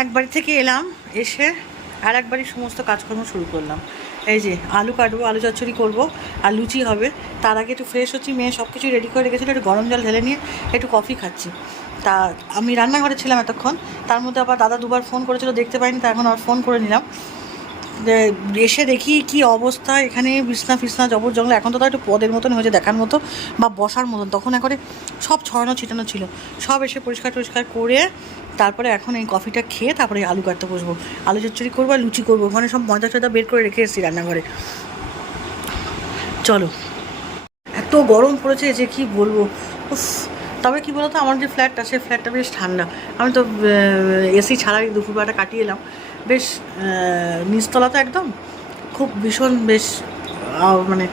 এক বাড়ি থেকে এলাম, এসে আর এক বাড়ির সমস্ত কাজকর্ম শুরু করলাম। এই যে আলু কাটবো, আলু চচ্চড়ি করবো, আর লুচি হবে। তার আগে একটু ফ্রেশ হচ্ছি, মেয়ে সব কিছু রেডি করে রেখেছিলো, একটু গরম জল ঢেলে নিয়ে একটু কফি খাচ্ছি। তা আমি রান্নাঘরে ছিলাম এতক্ষণ, তার মধ্যে আবার দাদা দুবার ফোন করেছিল, দেখতে পাইনি, তা এখন আবার ফোন করে নিলাম। এসে দেখি কি অবস্থা, এখানে বিছনা ফিসনা জবর জঙ্গল। এখন তো তাও একটু পদের মতন হয়েছে, দেখার মতো বা বসার মতন, তখন একবারে সব ছড়ানো ছিটানো ছিল। সব এসে পরিষ্কার টরিষ্কার করে তারপরে এখন এই কফিটা খেয়ে তারপরে আলু কাটতে বসবো, আলু চচ্চড়ি করবো আর লুচি করবো। ওখানে সব ময়দা টয়দা বের করে রেখে এসেছি রান্নাঘরে। চলো, এত গরম পড়েছে যে কি বলবো। উফ, তবে কী বলতো, আমার যে ফ্ল্যাটটা, সেই ফ্ল্যাটটা বেশ ঠান্ডা। আমি তো এসি ছাড়াই দুপুরবেলাটা কাটিয়ে এলাম। বেশ নিচতলা তো একদম, খুব ভীষণ বেশ মানে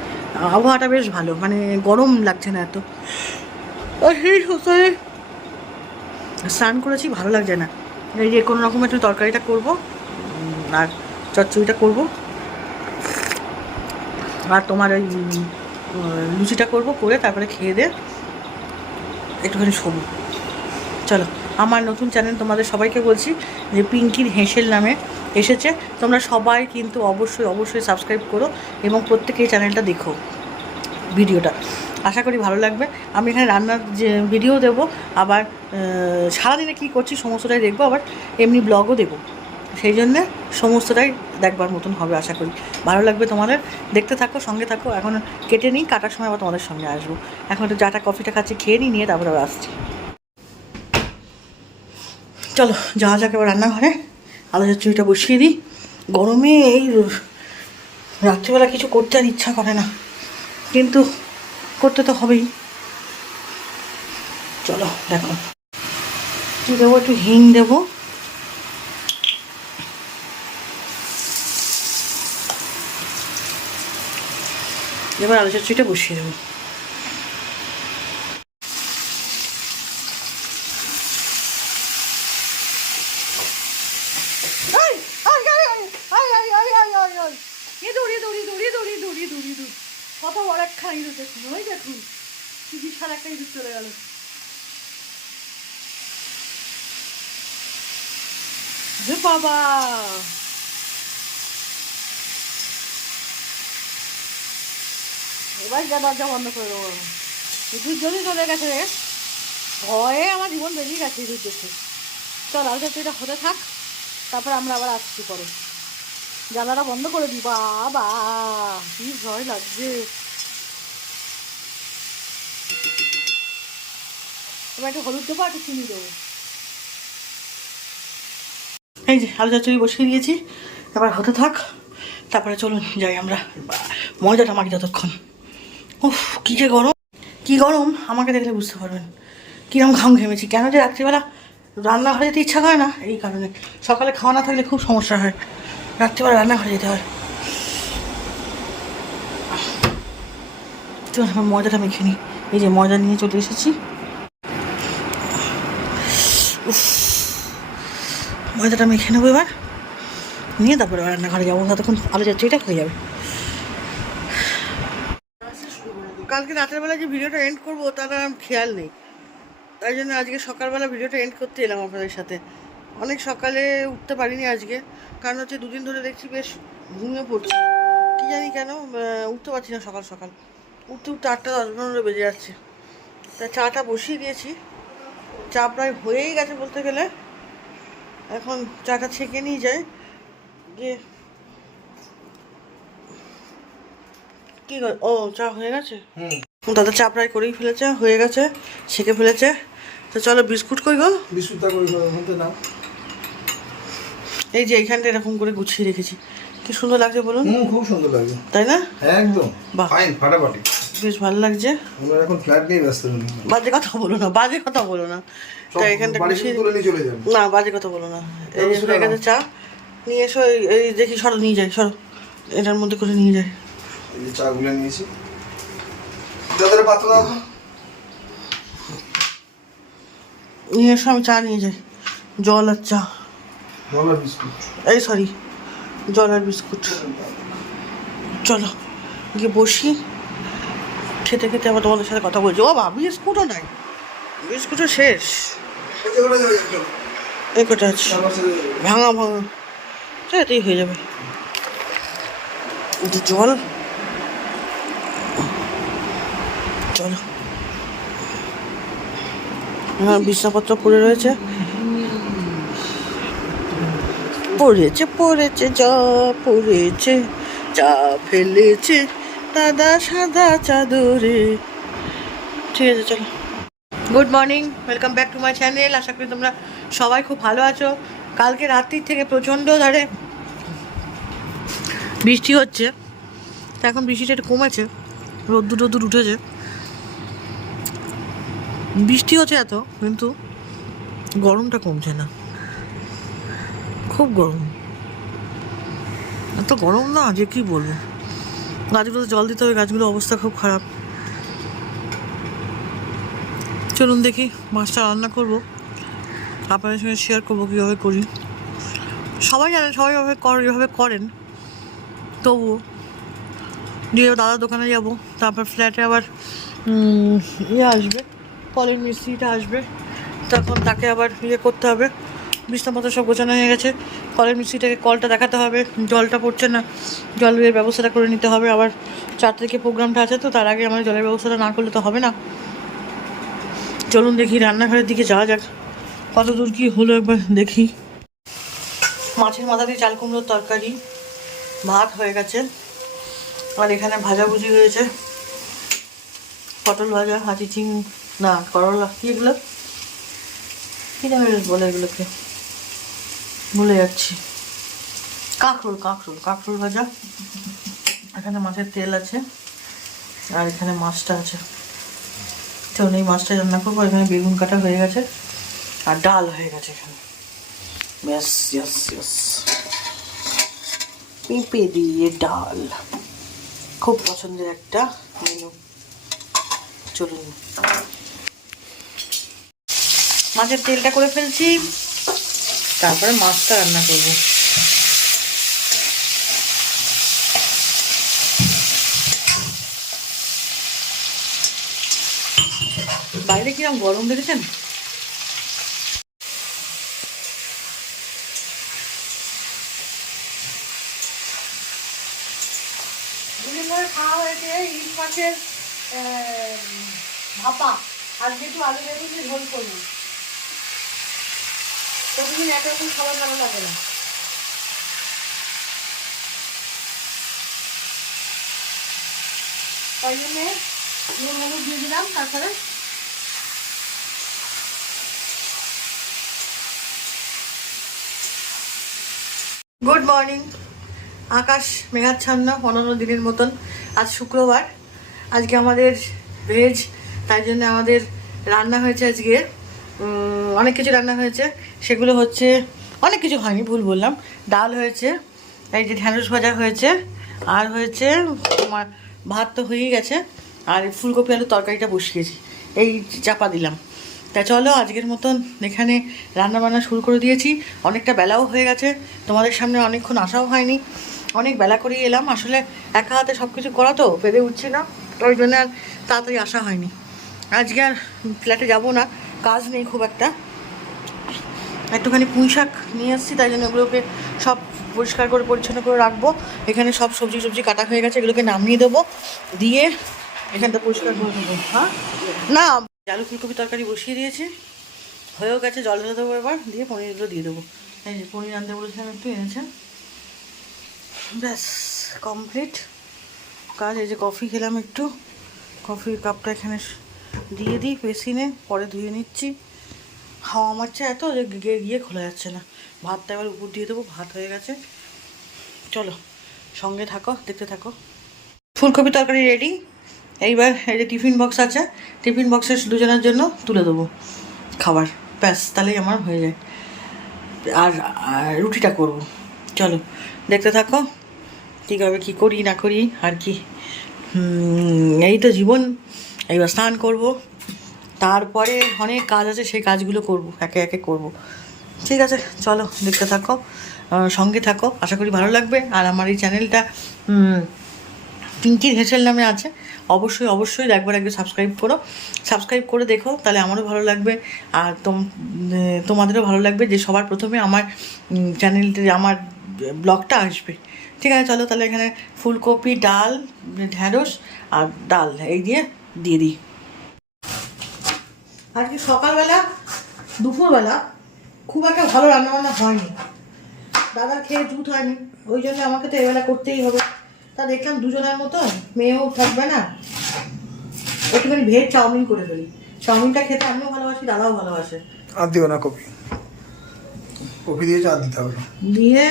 আবহাওয়াটা বেশ ভালো, মানে গরম লাগছে না এত। সেই হোসায় স্নান করেছি, ভালো লাগছে না। এই যে কোনো রকম একটু তরকারিটা করবো আর চচ্চড়িটা করবো, আর তোমার ওই লুচিটা করবো, করে তারপরে খেয়ে দিয়ে একটুখানি শোবো। চলো, আমার নতুন চ্যানেল তোমাদের সবাইকে বলছি যে পিঙ্কির হেঁসেল নামে এসেছে। তোমরা সবাই কিন্তু অবশ্যই অবশ্যই সাবস্ক্রাইব করো এবং প্রত্যেকে এই চ্যানেলটা দেখো, ভিডিওটা আশা করি ভালো লাগবে। আমি এখানে রান্নার যে ভিডিও দেবো, আবার সারাদিনে কী করছি সমস্তটাই দেখবো, আবার এমনি ব্লগও দেবো। সেই জন্যে সমস্তটাই দেখবার মতন হবে, আশা করি ভালো লাগবে তোমাদের। দেখতে থাকো, সঙ্গে থাকো। এখন কেটে নিই, কাটার সময় আবার তোমাদের সঙ্গে আসবো। এখন একটু চাটা কফিটা খাচ্ছি, খেয়ে নিয়ে তারপরে আবার আসছি। চলো যাওয়া যাক এবার রান্নাঘরে, আলু চচ্চড়িটা বসিয়ে দিই। গরমে এই রাত্রিবেলা কিছু করতে আর ইচ্ছা করে না, কিন্তু করতে তো হবেই। চলো দেখো কী দেবো, একটু হিং দেবো, এবার আলু চচ্চড়িটা বসিয়ে দেবো। কত বড় একটা ইঁদুর দেখুন, ওই দেখুন কি বিশাল একটা ইঁদুর চলে গেল। বাবা, এবার যা দরজা বন্ধ করে দেবো। ইঁদুর যদি চলে গেছে রে, ভয়ে আমার জীবন বেরিয়ে গেছে ইঁদুর দেখে। চল আলু চচ্চড়িটা হতে থাক, তারপর আমরা আবার আসছি পরে। জানালা বন্ধ করে দিই। বাবা কি ভয় লাগছে। এবার একটু হলুদ দেবো, একটু চিনি দেবো। এই যে আলু চচ্চড়ি বসিয়ে দিয়েছি, এবার হতে থাক, তারপরে চলুন যাই আমরা। ময়দাটা মারি যতক্ষণ। উফ কী যে গরম, কী গরম, আমাকে দেখলে বুঝতে পারবেন কীরকম ঘাম ঘেমেছি। কেন যে রাত্রিবেলা রান্নাঘরে যেতে ইচ্ছা করে না, এই কারণে। সকালে খাওয়া না থাকলে খুব সমস্যা হয়, রাত্রিবেলা রান্নাঘরে যেতে হয়। চল আমার ময়দাটা মেখে নিই। এই যে ময়দা নিয়ে চলে এসেছি। উফ, ময়দাটা মেখে নেবো এবার, নিয়ে তারপরে রান্নাঘরে যাবো, ততক্ষণ আলু চচ্চড়িটা হয়ে যাবে। কালকে রাতের বেলা যে ভিডিওটা এন্ড করবো তার আর খেয়াল নেই, তাই জন্য আজকে সকালবেলা ভিডিওটা এন্ড করতে এলাম আপনাদের সাথে। অনেক সকালে উঠতে পারিনি আজকে, কারণ হচ্ছে দুদিন ধরে দেখছি বেশ ঘুমিয়ে পড়ছি, কী জানি কেন উঠতে পারছি না সকাল সকাল। উঠতে উঠতে 8:10-15 বেজে যাচ্ছে। তা চাটা বসিয়ে দিয়েছি, চা প্রায় হয়েই গেছে বলতে গেলে। এখন চাটা ছেঁকে নিয়ে যাই গিয়ে। কি ও চা হয়ে গেছে, দাদা চা প্রায় করেই ফেলেছে, হয়ে গেছে, ছেঁকে ফেলেছে। তো চলো বিস্কুট কই গো, বিস্কুটটা কই না। এই যে এইখানটা এরকম করে গুছিয়ে রেখেছি, কি সুন্দর লাগছে বলুন। খুব সুন্দর লাগছে, তাই না? একদম বাহ, ফাইন, ফাটাফাটি, বেশ ভালো লাগছে। আমরা এখন ফ্ল্যাট নিয়ে ব্যস্ত নেই। বাজে কথা বলো না, বাজে কথা বলো না। তাই এখানটা গুছিয়ে তুলে নিয়ে চলে যাবে না, বাজে কথা বলো না। এই যে হয়ে গেছে চা, নিয়ে এসো। এই দেখি সরো, নিয়ে যাই, সরো, এটার মধ্যে করে নিয়ে যাই। এই যে চাগুলো নিয়েছি, দাদার পাত্র দাও, নিয়ে এসো, আমি চা নিয়ে যাই। জল আর চা, জল আর বিস্কুট, এই সরি, জল আর বিস্কুট। চলো গিয়ে বসি, খেতে খেতে আবার তোমাদের সাথে কথা বলছি। ও বাবা, বিস্কুটও নাই, বিস্কুটও শেষ। এই কটা আছে ভাঙা ভাঙা, এটাই হয়ে যাবে। একটু জল, চলো। হ্যাঁ, বিছনাপত্র পড়ে রয়েছে, পড়েছে পড়েছে যা পড়েছে, চা ফেলেছে দাদা সাদা চাদরে। ঠিক আছে, চলো। Good morning, welcome back to my channel. আশা করি তোমরা সবাই খুব ভালো আছো। কালকে রাত্রির থেকে প্রচণ্ড ধারে বৃষ্টি হচ্ছে, তো এখন বৃষ্টিটা একটু কমেছে, রোদ্দুর উঠেছে। বৃষ্টি হচ্ছে এত, কিন্তু গরমটা কমছে না, খুব গরম। এত গরম না যে কি বলবো। গাছগুলোতে জল দিতে হবে, গাছগুলোর অবস্থা খুব খারাপ। চলুন দেখি, মাছটা রান্না করবো, আপনাদের সঙ্গে শেয়ার করবো কীভাবে করি। সবাই জানেন, সবাই এভাবে করেন, তবুও দিয়ে দাদার দোকানে যাব, তারপর ফ্ল্যাটে আবার আসবে, কলের মিস্ত্রিটা আসবে, তখন তাকে আবার করতে হবে। বিছনাপত্র সব গোছানো হয়ে গেছে, কলের মিস্ত্রিটাকে কলটা দেখাতে হবে, জলটা পড়ছে না, জলের ব্যবস্থাটা করে নিতে হবে। আবার 4 তারিখে প্রোগ্রামটা আছে, তো তার আগে আমাদের জলের ব্যবস্থাটা না করলে তো হবে না। চলুন দেখি, রান্নাঘরের দিকে যাওয়া যাক, কত দূর কী হলো একবার দেখি। মাছের মাথা দিয়ে চাল কুমড়োর তরকারি, ভাত হয়ে গেছে, আর এখানে ভাজাভুজি হয়েছে, পটল ভাজা, হাঁচি না করলা, কি এগুলো কী নামে বলে, এগুলোকে ভুলে যাচ্ছি। কাঁকরোল ভাজা। এখানে মাছের তেল আছে, আর এখানে মাছটা আছে। চলুন এই মাছটা রান্না করবো। এখানে বেগুন কাটা হয়ে গেছে, আর ডাল হয়ে গেছে এখানে। ব্যাস, পেঁপে দিয়ে ডাল, খুব পছন্দের একটা মেনু। চলুন, মাছের তেলটা করে ফেলছি, তারপরে মাছটা রান্না করব। বাইরে কিরকম গরম দেখেছেন? খাওয়া হয়েছে ইলিশ মাছের ভাপা, আজকে একটু আলু বেগুন দিয়ে ঝোল করবো। প্রতিদিন একরকম খাবার ভালো লাগে না। তাই জন্যে নুন হলুদ দিয়ে দিলাম। তারপরে গুড মর্নিং। আকাশ মেঘাচ্ছন্ন, অন্যান্য দিনের মতন। আজ শুক্রবার, আজকে আমাদের ভেজ, তাই জন্য আমাদের রান্না হয়েছে আজকে অনেক কিছু রান্না হয়েছে। সেগুলো হচ্ছে, অনেক কিছু হয়নি, ভুল বললাম। ডাল হয়েছে, এই যে ঢ্যাঁড়স ভাজা হয়েছে, আর হয়েছে আমার ভাত তো হয়েই গেছে, আর ফুলকপি আলুর তরকারিটা বসিয়েছি, এই চাপা দিলাম। তা চলো, আজকের মতন এখানে রান্নাবান্না শুরু করে দিয়েছি। অনেকটা বেলাও হয়ে গেছে, তোমাদের সামনে অনেকক্ষণ আসাও হয়নি, অনেক বেলা করেই এলাম। আসলে একা হাতে সব কিছু করা তো পেরে উঠছি না, ওই জন্য আর তাড়াতাড়ি আসা হয়নি। আজকে আর ফ্ল্যাটে যাবো না, কাজ নেই খুব একটা। একটুখানি পুঁই শাক নিয়ে এসেছি, তাই জন্য ওগুলোকে সব পরিষ্কার করে পরিচ্ছন্ন করে রাখবো। এখানে সব সবজি কাটা হয়ে গেছে, এগুলোকে নামিয়ে দেবো, দিয়ে এখানটা পরিষ্কার করে দেবো। হ্যাঁ, না, আলু ফুলকপি তরকারি বসিয়ে দিয়েছি, হয়েও গেছে, জল ঢেলে দেবো এবার, দিয়ে পনিরগুলো দিয়ে দেবো। এই যে পনির আনতে বলেছিলাম, একটু এনেছেন। ব্যাস কমপ্লিট কাজ। এই যে কফি খেলাম একটু, কফির কাপটা এখানে দিয়ে দিই বেসিনে, পরে ধুয়ে নিচ্ছি। হাওয়া মারছে এত যে গিয়ে খোলা যাচ্ছে না। ভাতটা এবার উপর দিয়ে দেবো, ভাত হয়ে গেছে। চলো সঙ্গে থাকো, দেখতে থাকো। ফুলকপি তরকারি রেডি। এইবার এই যে টিফিন বক্স আছে, টিফিন বক্সে দুজনের জন্য তুলে দেবো খাবার, ব্যাস তাহলেই আমার হয়ে যায়। আর রুটিটা করব। চলো দেখতে থাকো কীভাবে কী করি না করি আর কি। এই তো জীবন। এইবার স্নান করব, তারপরে অনেক কাজ আছে, সেই কাজগুলো করব, একে একে করব। ঠিক আছে, চলো দেখতে থাকো, সঙ্গে থাকো, আশা করি ভালো লাগবে। আর আমার এই চ্যানেলটা পিঙ্কির হেসেল নামে আছে। অবশ্যই অবশ্যই একবার সাবস্ক্রাইব করো, সাবস্ক্রাইব করে দেখো, তাহলে আমারও ভালো লাগবে আর তোমাদেরও ভালো লাগবে যে সবার প্রথমে আমার চ্যানেলটি আমার ব্লগটা আসবে। ঠিক আছে, চলো তাহলে এখানে ফুলকপি, ডাল, ঢ্যাঁড়স আর ডাল এই দিয়ে দিই। আজকে সকালবেলা দুপুরবেলা খুব একটা ভালো রান্নাবান্না হয়নি, দাদার খেয়ে জুত হয়নি, ওই জন্য আমাকে তো এবেলা করতেই হবে। তা দেখলাম দুজনের মতো মেয়েও থাকবে না, একটুখানি ভেজ চাউমিন করে ফেলি। চাউমিনটা খেতে আমিও ভালোবাসি, দাদাও ভালোবাসে। আর দিও না কপি, কপি দিয়েছে আর দিতে হবে না। দিয়ে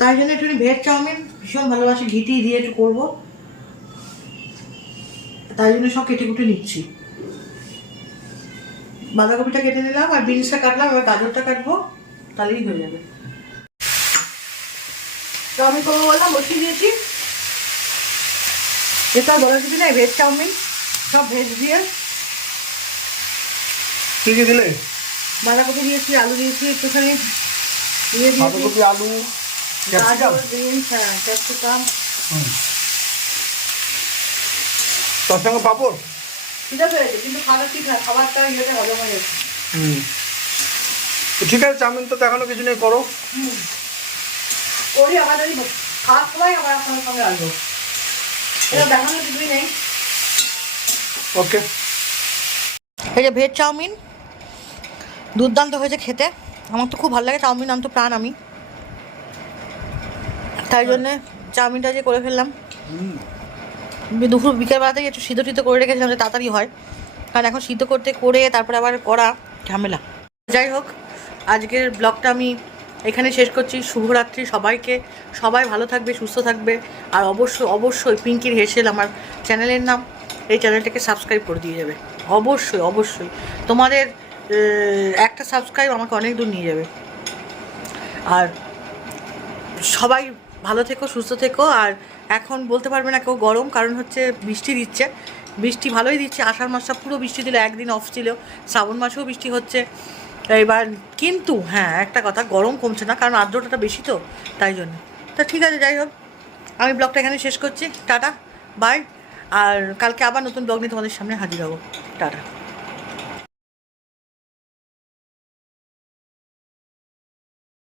তাই জন্য একটুখানি ভেজ চাউমিন ভীষণ ভালোবাসি, ঘিটি দিয়ে একটু করবো, তাই জন্য সব কেটে কুটে নিচ্ছি। বাঁধাকপিটা কেটে নিলাম আর বিনসটা কাটলাম, এবার গাজরটা কাটবো, তাহলেই হয়ে যাবে। চাউমিন করবো বললাম, বসিয়ে দিয়েছি। যেটা বলার কিছু নেই, ভেজ চাউমিন সব ভেজ দিয়ে। কি কি দিলে? বাঁধাকপি দিয়েছি, আলু দিয়েছি, একটুখানি দিয়ে দিয়েছি বাঁধাকপি, আলু, ক্যাপসিকাম। গাজর, বিনস, হ্যাঁ ক্যাপসিকাম। তার সঙ্গে পাঁপড়। ঠিক আছে, কিন্তু খাবারটা ইয়েতে হজম হয়ে গেছে। তো ঠিক আছে, চাউমিন তো দেখানো কিছু নেই, করো। করি আবার, যদি খাওয়ার সময় আবার আপনার সঙ্গে আসবো, এটা দেখানোর কিছুই নেই। ওকে। এই যে ভেজ চাউমিন দুর্দান্ত হয়েছে খেতে, আমার তো খুব ভালো লাগে চাউমিন, আমি তো প্রাণ আমি, তাই জন্যে চাউমিনটা যে করে ফেললাম। দুপুর বিকেলবেলাতেই একটু সিদ্ধ টিদ্ধ করে রেখেছিলাম যে তাড়াতাড়ি হয়, কারণ এখন সিদ্ধ করে তারপরে আবার করা ঝামেলা। যাই হোক, আজকের ব্লগটা আমি এখানে শেষ করছি। শুভরাত্রি সবাইকে, সবাই ভালো থাকবে, সুস্থ থাকবে, আর অবশ্যই অবশ্যই পিঙ্কির হেসেল আমার চ্যানেলের নাম, এই চ্যানেলটাকে সাবস্ক্রাইব করে দিয়ে যাবে। অবশ্যই অবশ্যই তোমাদের একটা সাবস্ক্রাইব আমাকে অনেক দূর নিয়ে যাবে। আর সবাই ভালো থেকো, সুস্থ থেকো। আর এখন বলতে পারবে না কেউ গরম, কারণ হচ্ছে বৃষ্টি দিচ্ছে, বৃষ্টি ভালোই দিচ্ছে। আষাঢ় মাসটা পুরো বৃষ্টি দিল, একদিন অফ ছিল, শ্রাবণ মাসেও বৃষ্টি হচ্ছে এবার। কিন্তু হ্যাঁ একটা কথা, গরম কমছে না, কারণ আর্দ্রতাটা বেশি তো, তাই জন্য। তা ঠিক আছে, যাই হোক, আমি ব্লগটা এখানে শেষ করছি। Tata, by. আর কালকে আবার নতুন ব্লগ নিয়ে তোমাদের সামনে হাজির হবো। টাটা।